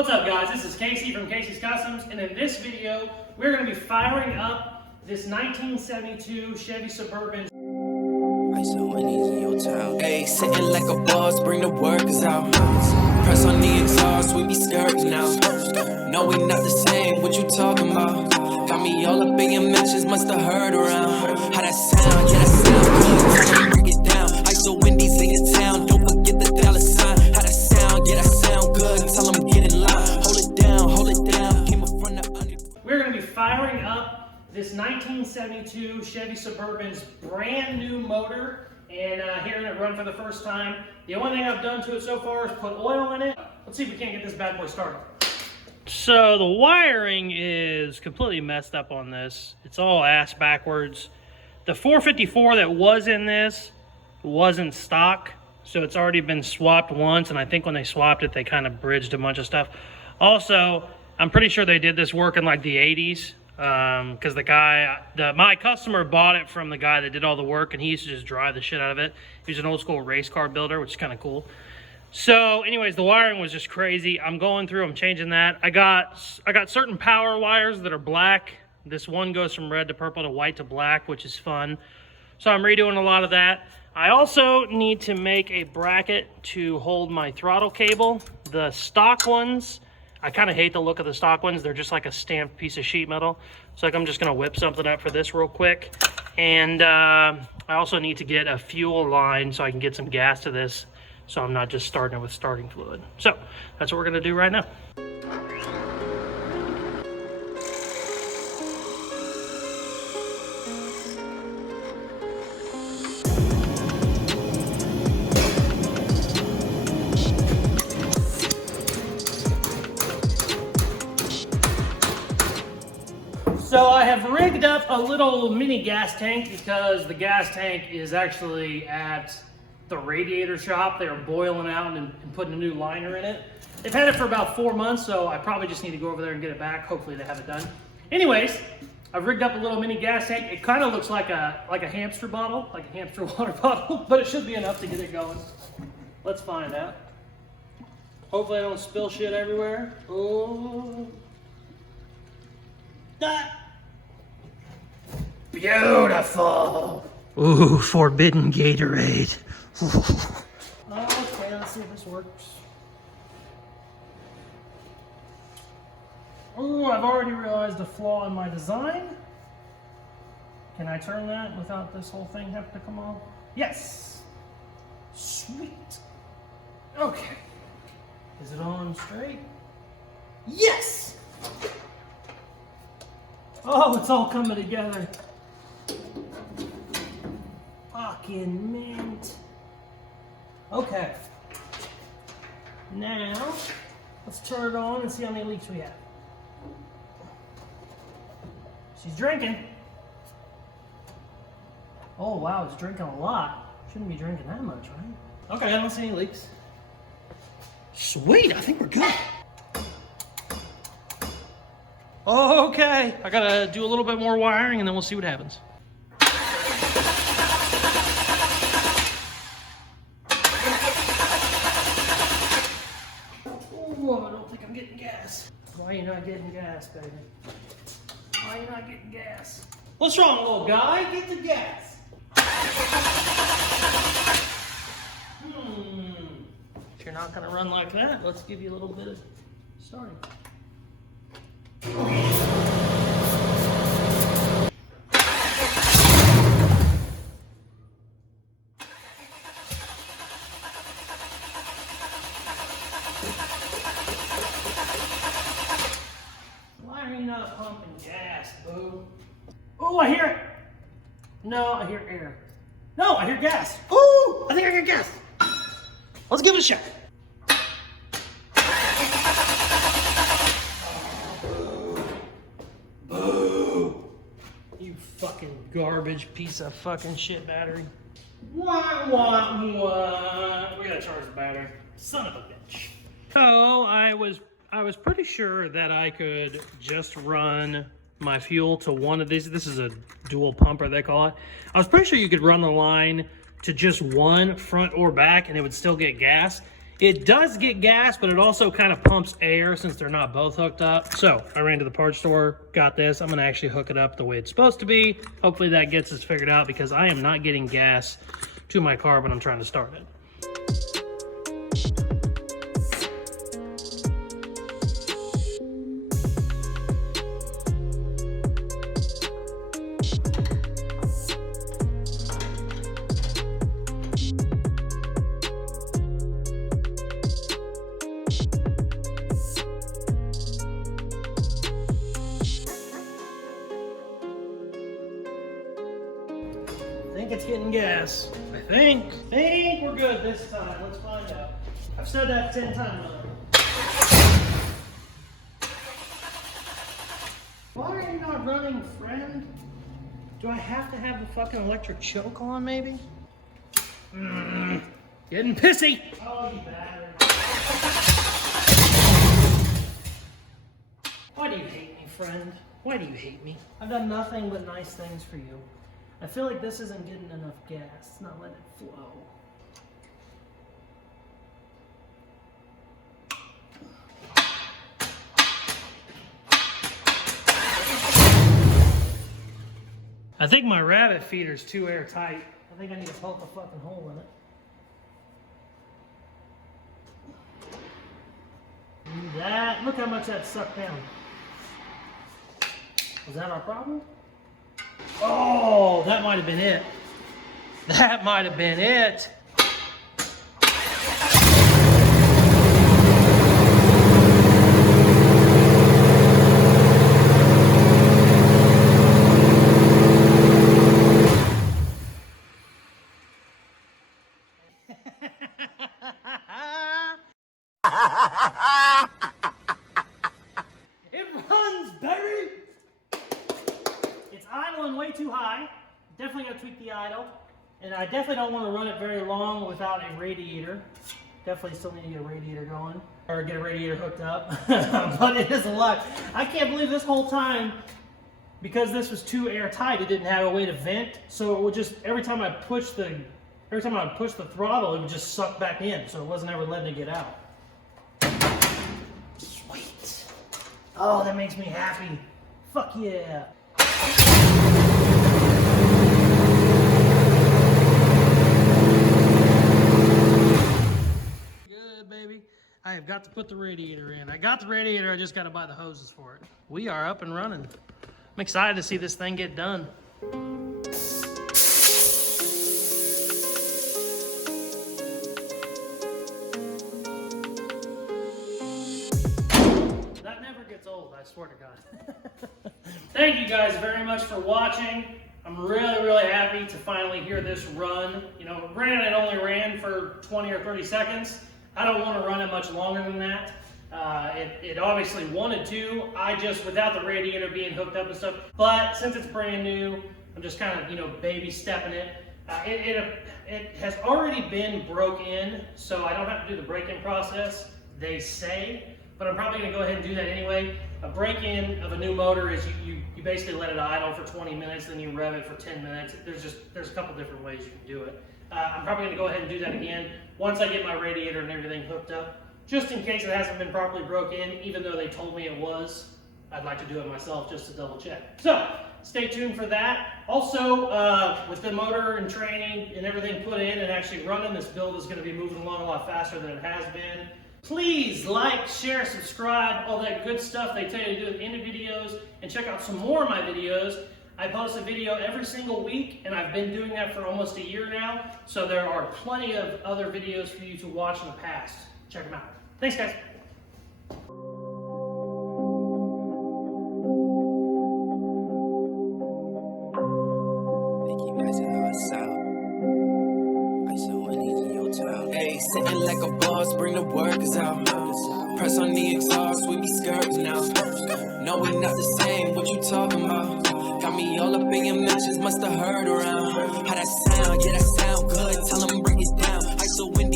What's up, guys? This is Casey from Casey's Customs, and in this video, we're going to be firing up this 1972 Chevy Suburban. Hey, sitting like a boss, bring the workers out. Press on the exhaust, we be skirting now. No, we not the same, what you talking about? Got me all up in your mentions, must have heard around. How that sound, yeah, that sound good. Break it down, ice the Wendy's in your town. Don't forget the dollar sign. How that sound, yeah, that sound good. Tell them get in line. Hold it down, came up from the under. We're going to be firing up this 1972 Chevy Suburban's brand new motor and hearing it run for the first time. The only thing I've done to it so far is put oil in it. Let's see if we can't get this bad boy started. So the wiring is completely messed up on this. It's all ass backwards. The 454 that was in this wasn't stock, so it's already been swapped once, and I think when they swapped it, they kind of bridged a bunch of stuff. Also, I'm pretty sure they did this work in like the 80s. Because my customer bought it from the guy that did all the work, and he used to just drive the shit out of it. He was an old school race car builder, which is kind of cool. So anyways, the wiring was just crazy. I'm going through, I'm changing that. I got certain power wires that are black. This one goes from red to purple to white to black, which is fun. So I'm redoing a lot of that. I also need to make a bracket to hold my throttle cable. The stock ones, I kind of hate the look of the stock ones. They're just like a stamped piece of sheet metal. So like I'm just gonna whip something up for this real quick. And I also need to get a fuel line so I can get some gas to this, so I'm not just starting it with starting fluid. So that's what we're gonna do right now. So I have rigged up a little mini gas tank because the gas tank is actually at the radiator shop. They are boiling out and putting a new liner in it. They've had it for about 4 months, so I probably just need to go over there and get it back. Hopefully they have it done. Anyways, I've rigged up a little mini gas tank. It kind of looks like a hamster bottle, like a hamster water bottle, but it should be enough to get it going. Let's find out. Hopefully I don't spill shit everywhere. Oh. That. Beautiful. Ooh, forbidden Gatorade. Okay, let's see if this works. Ooh, I've already realized a flaw in my design. Can I turn that without this whole thing having to come off? Yes. Sweet. Okay. Is it on straight? Yes! Oh, it's all coming together. Fucking mint. Okay. Now, let's turn it on and see how many leaks we have. She's drinking. Oh, wow, it's drinking a lot. Shouldn't be drinking that much, right? Okay, I don't see any leaks. Sweet, I think we're good. Okay, I gotta do a little bit more wiring and then we'll see what happens. Oh, I don't think I'm getting gas. Why are you not getting gas, baby? Why are you not getting gas? What's wrong, little guy? Get the gas. If you're not gonna run like that, let's give you a little bit of starting. Why are you not pumping gas, boo? Oh, I hear it. No, I hear air. No, I hear gas. Ooh, I think I hear gas. Let's give it a shot. Fucking garbage piece of fucking shit battery. Wah, wah, wah. We gotta charge the battery. Son of a bitch. So I was pretty sure that I could just run my fuel to one of these. This is a dual pumper, they call it. I was pretty sure you could run the line to just one, front or back, and it would still get gas. It does get gas, but it also kind of pumps air since they're not both hooked up. So I ran to the parts store, got this. I'm gonna actually hook it up the way it's supposed to be. Hopefully that gets us figured out because I am not getting gas to my car when I'm trying to start it. I think it's getting gas. I think we're good this time. Let's find out. I've said that 10 times already. Why are you not running, friend? Do I have to have the fucking electric choke on, maybe? Getting pissy. Oh, you battery. Why do you hate me, friend? Why do you hate me? I've done nothing but nice things for you. I feel like this isn't getting enough gas. It's not letting it flow. I think my rabbit feeder's too airtight. I think I need to poke a fucking hole in it. That, look how much that sucked down. Was that our problem? Oh, that might have been it. That might have been it. It runs, baby! It's idling way too high. Definitely gotta tweak the idle. And I definitely don't want to run it very long without a radiator. Definitely still need to get a radiator going. Or get a radiator hooked up. But it is a lot. I can't believe this whole time, because this was too airtight, it didn't have a way to vent. So it would just, every time I would push the throttle, it would just suck back in. So it wasn't ever letting it get out. Sweet. Oh, that makes me happy. Fuck yeah. Good, baby. I have got to put the radiator in. I got the radiator, I just got to buy the hoses for it. We are up and running. I'm excited to see this thing get done. That never gets old, I swear to God. Thank you guys very much for watching. I'm really, really happy to finally hear this run. You know, granted it only ran for 20 or 30 seconds. I don't want to run it much longer than that. It obviously wanted to. I just, without the radiator being hooked up and stuff, but since it's brand new, I'm just kind of, you know, baby stepping it. It has already been broke in, so I don't have to do the break-in process, they say, but I'm probably going to go ahead and do that anyway. A break-in of a new motor is you basically let it idle for 20 minutes, then you rev it for 10 minutes. There's a couple different ways you can do it. I'm probably going to go ahead and do that again once I get my radiator and everything hooked up, just in case it hasn't been properly broke in, even though they told me it was. I'd like to do it myself just to double check. So stay tuned for that. Also, with the motor and training and everything put in and actually running, this build is going to be moving along a lot faster than it has been. Please like, share, subscribe, all that good stuff they tell you to do at the end of videos, and check out some more of my videos. I post a video every single week, and I've been doing that for almost a year now, so there are plenty of other videos for you to watch in the past. Check them out. Thanks, guys. Sitting like a boss, bring the workers out. Press on the exhaust, we be skirting now. No, we not the same, what you talking about? Got me all up in your mentions, must have heard around. How that sound, yeah, that sound good. Tell them bring it down. ISO in